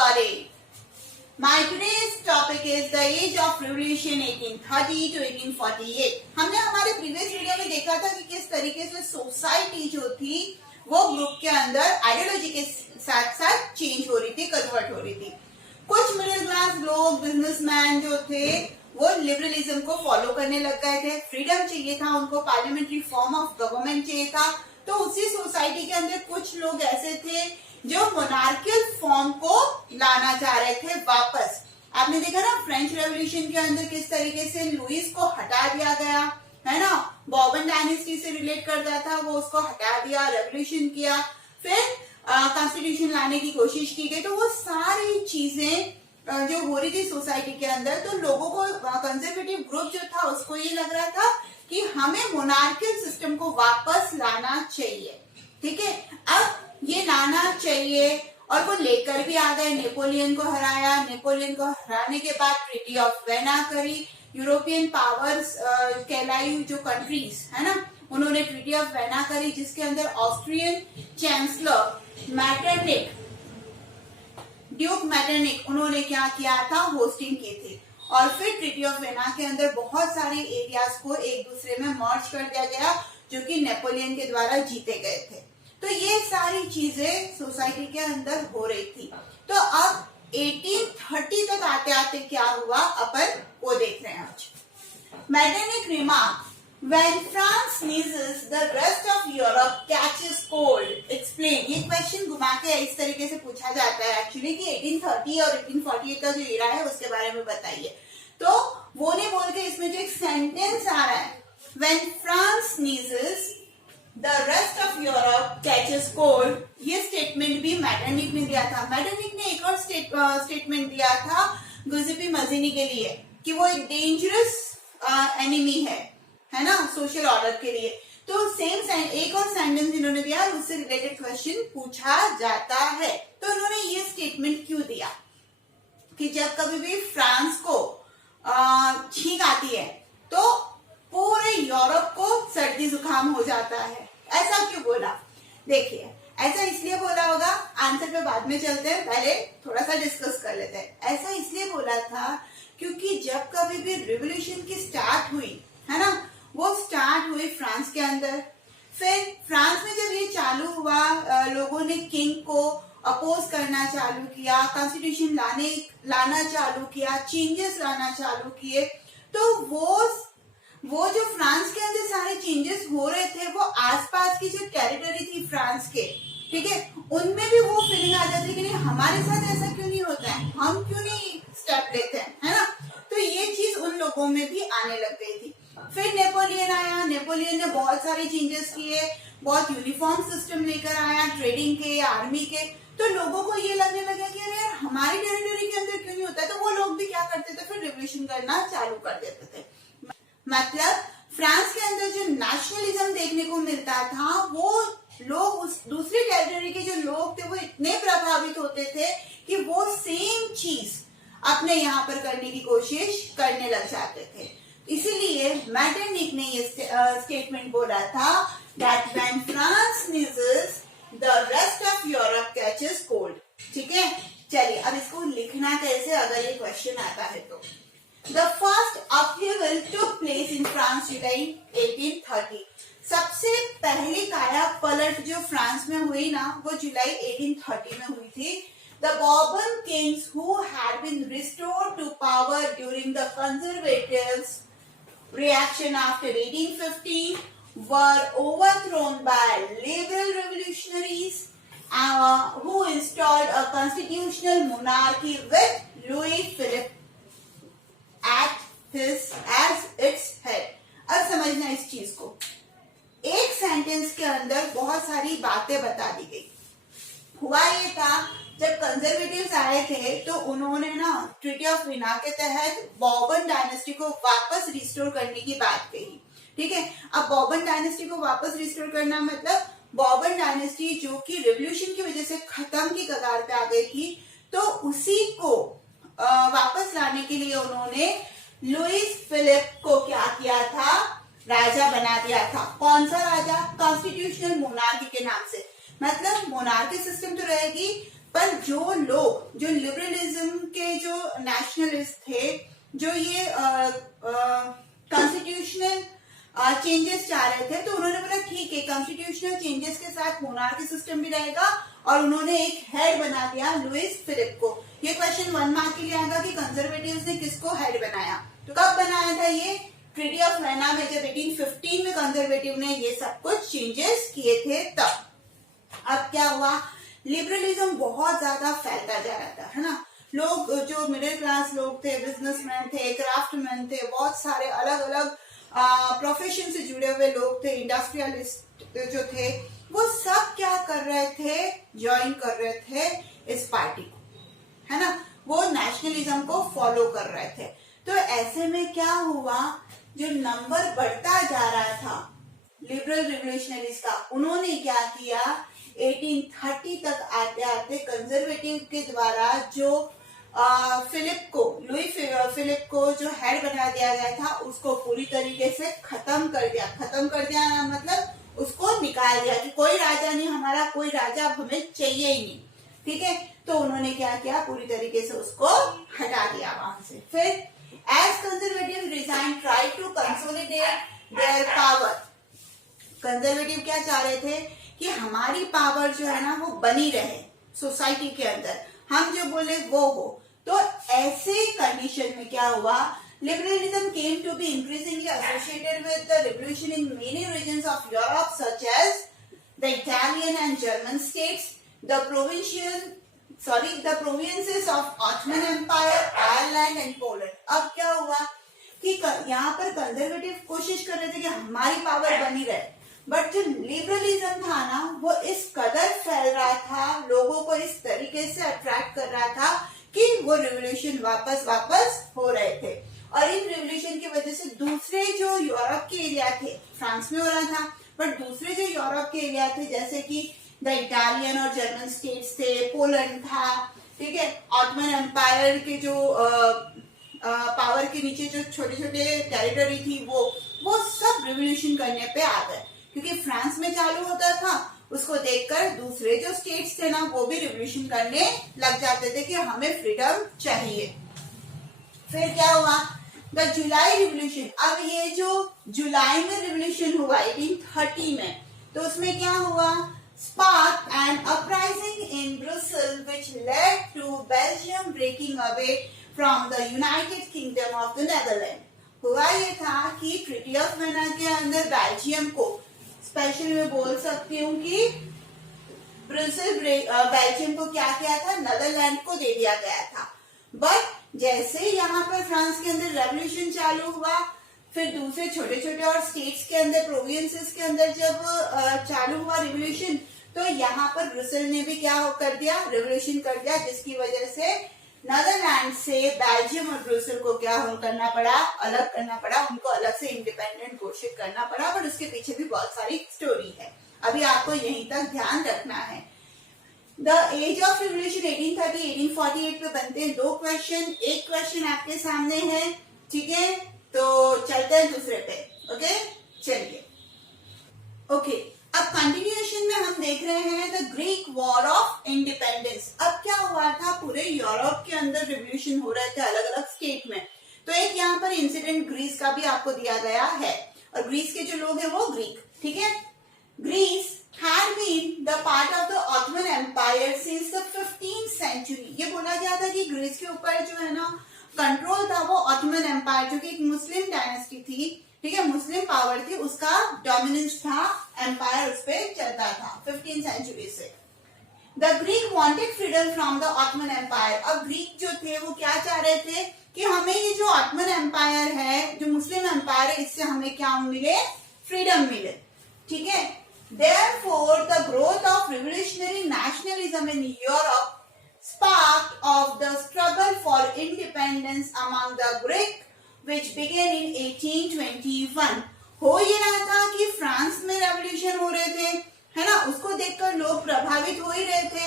everybody. My today's topic is the age of revolution 1830 to 1848. हमने हमारे previous video में देखा था कि किस तरीके से सोसाइटी जो थी वो ग्रुप के अंदर आइडियोलॉजी के साथ साथ चेंज हो रही थी, कन्वर्ट हो रही थी। कुछ मिडिल क्लास लोग, बिजनेसमैन जो थे वो लिबरलिज्म को फॉलो करने लग गए थे। फ्रीडम चाहिए था उनको, पार्लियामेंट्री फॉर्म ऑफ गवर्नमेंट चाहिए था। तो उसी सोसाइटी के अंदर कुछ लोग ऐसे थे जो मोनार्कियल फॉर्म को लाना चाह रहे थे वापस। आपने देखा ना फ्रेंच रेवोल्यूशन के अंदर किस तरीके से लुइस को हटा दिया गया, है ना। बॉर्बन डायनेस्टी से रिलेट करता था, वो उसको हटा दिया, रेवोल्यूशन किया, फिर कॉन्स्टिट्यूशन लाने की कोशिश की गई। तो वो सारी चीजें जो हो रही थी सोसाइटी के अंदर, तो लोगों को, कंजर्वेटिव ग्रुप जो था उसको ये लग रहा था कि हमें मोनार्कियल सिस्टम को वापस लाना चाहिए। ठीक है, अब ये लाना चाहिए और वो लेकर भी आ गए। नेपोलियन को हराया, नेपोलियन को हराने के बाद ट्रीटी ऑफ वेना करी। यूरोपियन पावर्स कहलाई जो कंट्रीज है ना, उन्होंने ट्रीटी ऑफ वेना करी, जिसके अंदर Austrian chancellor Metternich, Duke Metternich, उन्होंने क्या किया था, होस्टिंग की थी। और फिर ट्रीटी ऑफ वेना के अंदर बहुत सारे एरियाज को एक दूसरे में मर्ज कर दिया गया जो कि नेपोलियन के द्वारा जीते गए थे। तो ये सारी चीजें सोसाइटी के अंदर हो रही थी। तो अब 1830 तक आते आते क्या हुआ अपन वो देख रहे हैं आज। Metternich remark, when France sneezes the rest of Europe catches cold, explain। ये क्वेश्चन घुमा के इस तरीके से पूछा जाता है एक्चुअली कि 1830 और 1848 का जो एरा है उसके बारे में बताइए। तो वो नहीं बोल के इसमें जो एक सेंटेंस आ रहा है, when France sneezes the rest of Europe catches cold, ये स्टेटमेंट भी मैटरनिक ने दिया था। मैटरनिक ने एक और स्टेटमेंट दिया था गुजिपी मजीनी के लिए कि वो एक डेंजरस एनिमी है ना, सोशल ऑर्डर के लिए। तो सेम एक और सेंटेंस इन्होंने दिया, उससे रिलेटेड क्वेश्चन पूछा जाता है। तो उन्होंने ये स्टेटमेंट क्यों दिया कि जब कभी भी फ्रांस को छींक आती है तो पूरे यूरोप को सर्दी जुकाम हो जाता है। ऐसा क्यों बोला? देखिए, ऐसा इसलिए बोला होगा, आंसर पे बाद में चलते हैं, पहले थोड़ा सा डिस्कस कर लेते हैं। ऐसा इसलिए बोला था क्योंकि जब कभी भी रिवॉल्यूशन की स्टार्ट हुई है ना, वो स्टार्ट हुई फ्रांस के अंदर। फिर फ्रांस में जब ये चालू हुआ, लोगों ने किंग को अपोज करना चालू किया, कॉन्स्टिट्यूशन लाना चालू किया, चेंजेस लाना चालू किए। तो वो जो फ्रांस के अंदर सारे चेंजेस हो रहे थे, वो आसपास की जो टेरिटरी थी फ्रांस के, ठीक है, उनमें भी वो फीलिंग आ जाती है कि नहीं, हमारे साथ ऐसा क्यों नहीं होता है, हम क्यों नहीं स्टेप लेते हैं, है ना। तो ये चीज उन लोगों में भी आने लग गई थी। फिर नेपोलियन आया, नेपोलियन ने बहुत सारे चेंजेस किए, बहुत यूनिफॉर्म सिस्टम लेकर आया, ट्रेडिंग के, आर्मी के। तो लोगों को ये लगने लगा कि अरे यार हमारी टेरिटरी के अंदर क्यों नहीं होता है। तो वो लोग भी क्या करते थे, फिर रिवॉल्यूशन करना चालू कर देते थे। मतलब फ्रांस के अंदर जो नेशनलिज्म देखने को मिलता था, वो लोग उस दूसरी टेरिटरी के जो लोग थे वो इतने प्रभावित होते थे कि वो सेम चीज अपने यहाँ पर करने की कोशिश करने लग जाते थे। इसीलिए मैटरनिक ने ये स्टेटमेंट बोला था that when France sneezes, the rest of Europe catches cold। ठीक है, चलिए अब इसको लिखना कैसे, अगर ये क्वेश्चन आता है तो। The first upheaval took place in France July 1830। सबसे पहली काया पलट जो फ्रांस में हुई ना, वो जुलाई 1830 में हुई थी। The Bourbon kings who had been restored to power during the conservatives' reaction after 1850 were overthrown by liberal revolutionaries who installed a constitutional monarchy with Louis Philippe as its head। अब समझना इस चीज को, एक सेंटेंस के अंदर बहुत सारी बातें बता दी गई। हुआ ये था, जब कंजर्वेटिव्स आए थे तो उन्होंने ना ट्रीटी ऑफ वेना के तहत बॉर्बन डायनेस्टी को वापस रिस्टोर करने की बात कही। ठीक है, अब बॉर्बन डायनेस्टी को वापस रिस्टोर करना मतलब बॉर्बन डायनेस्टी जो कि रिवॉल्यूशन की वजह से खत्म की कगार पे आ गई थी, तो उसी को वापस लाने के लिए उन्होंने लुइस फिलिप को क्या किया था, राजा बना दिया था। कौन सा राजा? कॉन्स्टिट्यूशनल मोनार्की के नाम से। मतलब मोनार्की सिस्टम तो रहेगी, पर जो लोग जो लिबरलिज्म के जो नेशनलिस्ट थे, जो ये कॉन्स्टिट्यूशनल चेंजेस चाह रहे थे, तो उन्होंने बोला ठीक है, कॉन्स्टिट्यूशनल चेंजेस के साथ मोनार्की सिस्टम भी रहेगा, और उन्होंने एक हेड बना दिया लुइस फिलिप को। ये क्वेश्चन 1 मार्क के लिए आएगा कि कंजर्वेटिव्स ने किसको हेड बनाया। तो कब बनाया था ये? ट्रीटी ऑफ वेना में, जब 1815 में कंजर्वेटिव ने ये सब कुछ चेंजेस किए थे तब। अब क्या हुआ, लिबरलिज्म बहुत ज्यादा फैलता जा रहा था, है ना। लोग जो मिडिल क्लास लोग थे, बिजनेसमैन थे, क्राफ्टमैन थे, बहुत सारे अलग अलग प्रोफेशन से जुड़े हुए लोग थे, इंडस्ट्रियलिस्ट जो थे, वो सब क्या कर रहे थे, ज्वाइन कर रहे थे इस पार्टी को, है ना। वो नेशनलिज्म को फॉलो कर रहे थे। तो ऐसे में क्या हुआ, जो नंबर बढ़ता जा रहा था लिबरल रिवोल्यूशनरीज का, उन्होंने क्या किया, 1830 तक आते आते कंजर्वेटिव के द्वारा जो लुई फिलिप को जो हेड बना दिया गया था, उसको पूरी तरीके से खत्म कर दिया। खत्म कर दिया मतलब उसको निकाल दिया कि कोई राजा नहीं, हमारा कोई राजा अब हमें चाहिए ही नहीं, ठीक है। तो उन्होंने क्या किया, पूरी तरीके से उसको हटा दिया वहां से। फिर as conservative resign try to consolidate their power. Conservative क्या चाह रहे थे कि हमारी पावर जो है ना वो बनी रहे सोसाइटी के अंदर, हम जो बोले वो हो। तो ऐसे कंडीशन में क्या हुआ, liberalism came to be increasingly associated with the revolution in many regions of Europe, such as the Italian and German states, the provinces of Ottoman Empire, Ireland and Poland. अब क्या हुआ कि यहाँ पर कंजर्वेटिव कोशिश कर रहे थे कि हमारी पावर बनी रहे, बट जो लिबरलिज्म था ना वो इस कदर फैल रहा था, लोगों को इस तरीके से अट्रैक्ट कर रहा था कि वो रिवोल्यूशन वापस हो रहे थे। और इन रिवोल्यूशन की वजह से दूसरे जो यूरोप के एरिया थे, फ्रांस में हो रहा था, बट दूसरे जो यूरोप के एरिया थे जैसे कि द इटालियन और जर्मन स्टेट्स थे, पोलैंड था, ठीक है, ऑटोमन एम्पायर के जो पावर के नीचे जो छोटे छोटे टेरिटरी थी वो सब रिवोल्यूशन करने पे आ गए, क्योंकि फ्रांस में चालू होता था, उसको देखकर दूसरे जो स्टेट्स थे ना वो भी रिवोल्यूशन करने लग जाते थे कि हमें फ्रीडम चाहिए। फिर क्या हुआ, द जुलाई रिवोल्यूशन। अब ये जो जुलाई में रिवोल्यूशन हुआ 1830 में, तो उसमें क्या हुआ, sparked an uprising in Brussels which led to Belgium breaking away from the United Kingdom of the Netherlands. हुआ ये था कि ट्रीटी ऑफ वेना के अंदर बेल्जियम को, स्पेशल मैं बोल सकती हूँ कि बेल्जियम को क्या किया था, नेदरलैंड को दे दिया गया था। बट जैसे यहाँ पर फ्रांस के अंदर रेवोल्यूशन चालू हुआ, फिर दूसरे छोटे छोटे और स्टेट्स के अंदर, प्रोविंसेस के अंदर जब चालू हुआ रिवोल्यूशन, तो यहाँ पर ब्रुसेल ने भी क्या कर दिया, रिवोल्यूशन कर दिया, जिसकी वजह से नेदरलैंड से बेल्जियम और ब्रुसेल को क्या करना पड़ा, अलग करना पड़ा, उनको अलग से इंडिपेंडेंट घोषित करना पड़ा। बट उसके पीछे भी बहुत सारी स्टोरी है, अभी आपको यहीं तक ध्यान रखना है। द एज ऑफ रिवोल्यूशन 1830-1848 पे बनते हैं 2 क्वेश्चन, एक क्वेश्चन आपके सामने है, ठीक है। तो चलते हैं दूसरे पे, ओके, चलिए, ओके। अब कंटिन्यूएशन में हम देख रहे हैं the Greek war of independence. अब क्या हुआ था, पूरे यूरोप के अंदर रिवोल्यूशन हो रहे थे अलग अलग स्टेट में। तो एक यहाँ पर इंसिडेंट ग्रीस का भी आपको दिया गया है, और ग्रीस के जो लोग हैं वो ग्रीक, ठीक है। Greece had been the part of the Ottoman Empire since the 15th century. ये बोला गया था कि ग्रीस के ऊपर जो है ना कंट्रोल था वो ऑटोमन एम्पायर, जो कि एक मुस्लिम डायनेस्टी थी, ठीक है, मुस्लिम पावर थी, उसका डोमिनेंस था, एम्पायर उस पर चलता था 15th सेंचुरी से। The Greek wanted freedom from the Ottoman empire. अब ग्रीक जो थे वो क्या चाह रहे थे कि हमें ये जो ऑटोमन एम्पायर है, जो मुस्लिम एम्पायर है, इससे हमें क्या मिले, फ्रीडम मिले, ठीक है। Therefore, the growth of revolutionary nationalism in Europe sparked of the struggle for independence among the Greek, which began in 1821. हो ये रहा था कि फ्रांस में रेवोल्यूशन हो रहे थे, है ना, उसको देखकर लोग प्रभावित हो ही रहे थे।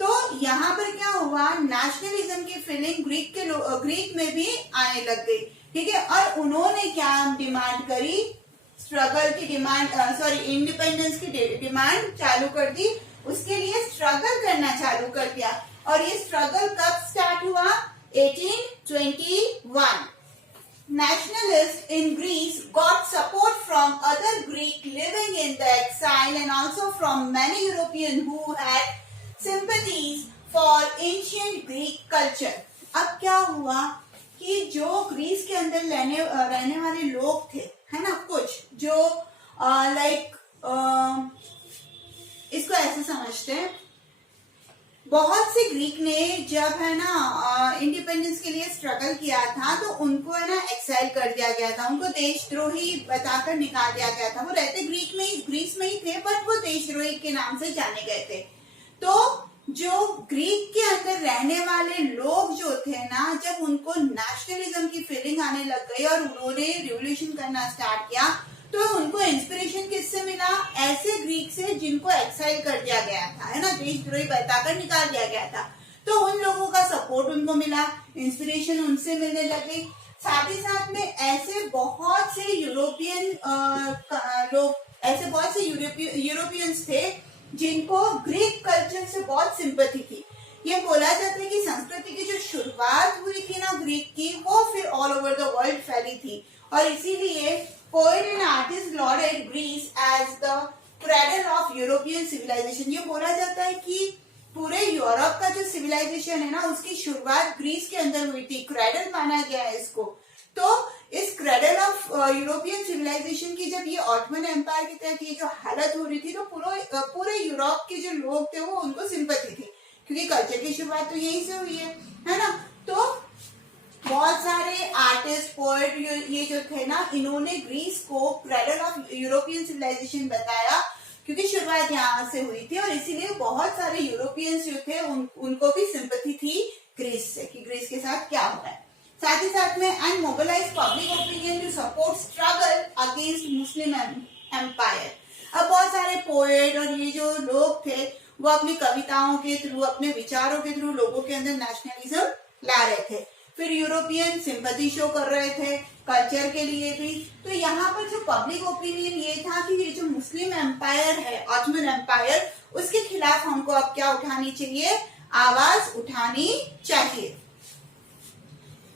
तो यहाँ पर क्या हुआ, नेशनलिज्म की फीलिंग ग्रीक में भी आने लग गई, ठीक है। और उन्होंने क्या डिमांड करी, स्ट्रगल की डिमांड, इंडिपेंडेंस की डिमांड चालू कर दी। उसके लिए स्ट्रगल करना चालू कर दिया। और ये स्ट्रगल कब स्टार्ट हुआ? 1821। Nationalists in Greece got support from other Greek living in the exile and also from many Europeans who had sympathies for ancient Greek culture. अब क्या हुआ कि जो ग्रीस के अंदर रहने वाले लोग थे, है ना, कुछ जो इसको ऐसे समझते हैं, बहुत से ग्रीक ने जब है ना इंडिपेंडेंस के लिए स्ट्रगल किया था तो उनको है ना एक्साइल कर दिया गया था, उनको देशद्रोही बताकर निकाल दिया गया था। वो रहते ग्रीस में ही थे, बट वो देशद्रोही के नाम से जाने गए थे। तो जो ग्रीक के अंदर रहने वाले लोग जो थे ना, जब उनको नेशनलिज्म की फीलिंग आने लग गई और उन्होंने रिवॉल्यूशन करना स्टार्ट किया, तो उनको इंस्पिरेशन किससे मिला? ऐसे ग्रीक से जिनको एक्साइल कर दिया गया था, है ना, देशद्रोही बताकर निकाल दिया गया था। तो उन लोगों का सपोर्ट उनको मिला, इंस्पिरेशन उनसे मिलने लगी। साथ ही साथ में ऐसे बहुत से यूरोपियंस थे जिनको ग्रीक कल्चर से बहुत सिंपैथी थी। ये बोला जाता है कि संस्कृति की जो शुरुआत हुई थी ना ग्रीक की, वो फिर ऑल ओवर द वर्ल्ड फैली थी। और इसीलिए poet and artist lorded Greece as the cradle of European civilisation. ये बोला जाता है कि पूरे यूरोप का जो सिविलाइजेशन है ना, उसकी शुरुआत ग्रीस के अंदर हुई थी। क्रेडल माना गया है इसको। तो इस क्रेडल ऑफ यूरोपियन सिविलाइजेशन की जब ये ऑटोमन एम्पायर के तहत ये जो हालत हो रही थी, तो पूरे यूरोप के जो लोग थे वो उनको सिंपैथी थी, क्योंकि कल्चर की शुरुआत तो यहीं से हुई है ना। तो बहुत सारे आर्टिस्ट, पोएट ये जो थे ना, इन्होंने ग्रीस को क्रेडल ऑफ यूरोपियन सिविलाइजेशन बताया, क्योंकि शुरुआत यहाँ से हुई थी। और इसीलिए बहुत सारे यूरोपियंस जो थे उनको भी सिंपैथी थी ग्रीस से, कि ग्रीस के साथ क्या हो रहा है। साथ ही साथ में and mobilise public opinion to support struggle against Muslim empire. अब बहुत सारे पोएट और ये जो लोग थे वो अपनी कविताओं के थ्रू, अपने विचारों के थ्रू लोगों के अंदर नेशनलिज्म ला रहे थे। फिर यूरोपियन सिंपैथी शो कर रहे थे कल्चर के लिए भी। तो यहाँ पर जो पब्लिक ओपिनियन ये था कि ये जो मुस्लिम एम्पायर है, ऑटोमन एम्पायर, उसके खिलाफ हमको अब क्या उठानी चाहिए? आवाज उठानी चाहिए।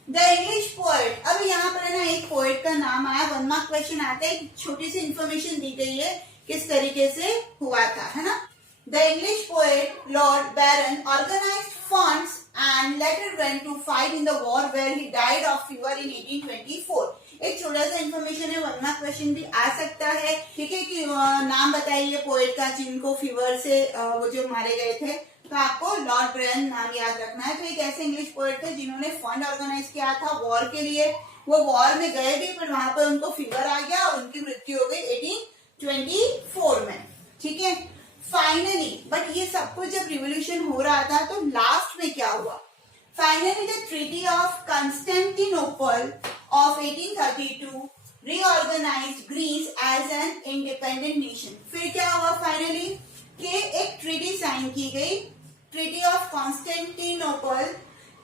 द इंग्लिश पोएट, अब यहाँ पर है ना एक पोएट का नाम आया, 1 मार्क क्वेश्चन आता है, छोटी सी इंफॉर्मेशन दी गई है किस तरीके से हुआ था, है ना। The English poet Lord Byron organised funds and later went to fight in the war where he died of fever in 1824. एक छोटा सा इन्फॉर्मेशन है, 1 मार्क क्वेश्चन भी आ सकता है, ठीक है, कि नाम बताइए पोएट का जिनको फीवर से वो जो मारे गए थे। तो आपको लॉर्ड बैरन नाम याद रखना है। तो एक ऐसे इंग्लिश पोएट थे जिन्होंने फंड ऑर्गेनाइज किया था वॉर के लिए। वो वॉर में गए भी, पर वहां पर उनको फीवर आ गया और उनकी मृत्यु हो गई 1824 में, ठीक है। फाइनली, बट ये सब कुछ जब रिवॉल्यूशन हो रहा था तो लास्ट में क्या हुआ? Finally the treaty of Constantinople of 1832 reorganised Greece as an independent nation. फिर क्या हुआ फाइनली कि एक ट्रीटी साइन की गई, ट्रीटी ऑफ कॉन्स्टेंटिनोपल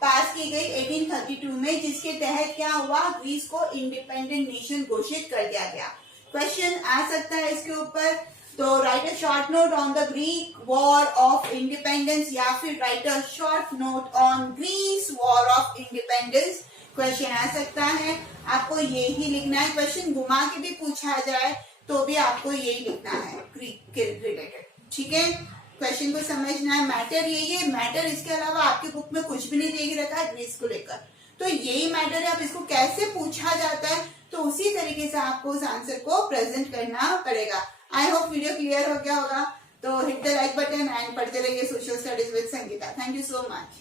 पास की गई 1832 में, जिसके तहत क्या हुआ? ग्रीस को इंडिपेंडेंट नेशन घोषित कर दिया गया। क्वेश्चन आ सकता है इसके ऊपर, तो write a short note on the Greek war of independence, या फिर write a short note on Greece war of independence. Question आ सकता है, आपको यही लिखना है। क्वेश्चन घुमा के भी पूछा जाए तो भी आपको यही लिखना है ग्रीक के रिलेटेड, ठीक है। क्वेश्चन को समझना है, मैटर यही है। मैटर इसके अलावा आपके बुक में कुछ भी नहीं दे रखा है ग्रीस को लेकर, तो यही मैटर है। अब इसको कैसे पूछा जाता है, तो उसी तरीके से आपको उस आंसर को प्रेजेंट करना पड़ेगा। आई होप वीडियो क्लियर हो गया होगा। तो hit the like button and पढ़ते रहिए social studies with Sangeeta. Thank you so much.